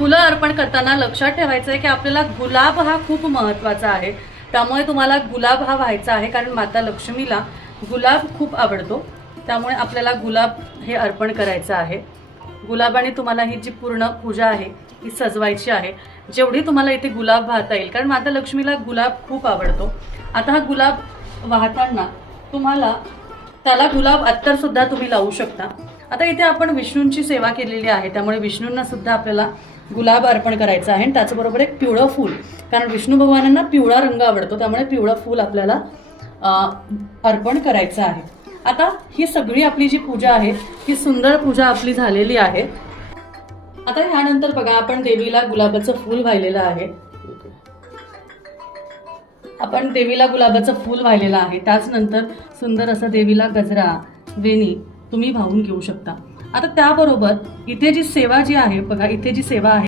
फुलं अर्पण करताना लक्षात ठेवायचं आहे की आपल्याला गुलाब हा खूप महत्त्वाचा आहे. त्यामुळे तुम्हाला गुलाब हा व्हायचा आहे कारण माता लक्ष्मीला गुलाब खूप आवडतो. त्यामुळे आपल्याला गुलाब हे अर्पण करायचं आहे. गुलाबाने तुम्हाला ही जी पूर्ण पूजा आहे ती सजवायची आहे. जेवढी तुम्हाला इथे गुलाब वाहता येईल कारण माता लक्ष्मीला गुलाब खूप आवडतो. आता हा गुलाब वाहताना तुम्हाला त्याला गुलाब अत्तरसुद्धा तुम्ही लावू शकता. आता इथे आपण विष्णूंची सेवा केलेली आहे त्यामुळे विष्णूंना सुद्धा आपल्याला गुलाब अर्पण करायचं आहे. आणि त्याचबरोबर एक पिवळं फूल. कारण विष्णू भगवानांना पिवळा रंग आवडतो. त्यामुळे पिवळं फूल आपल्याला अर्पण करायचं आहे. आता ही सगळी आपली जी पूजा आहे ही सुंदर पूजा आपली झालेली आहे. आता ह्यानंतर बघा आपण देवीला गुलाबाचं फूल वाहिलेलं आहे. आपण देवीला गुलाबाचं फूल वाहिलेलं आहे. त्याचनंतर सुंदर असं देवीला गजरा वेणी तुम्ही वाहून घेऊ शकता. आता त्याबरोबर इथे जी सेवा जी आहे बघा इथे जी सेवा आहे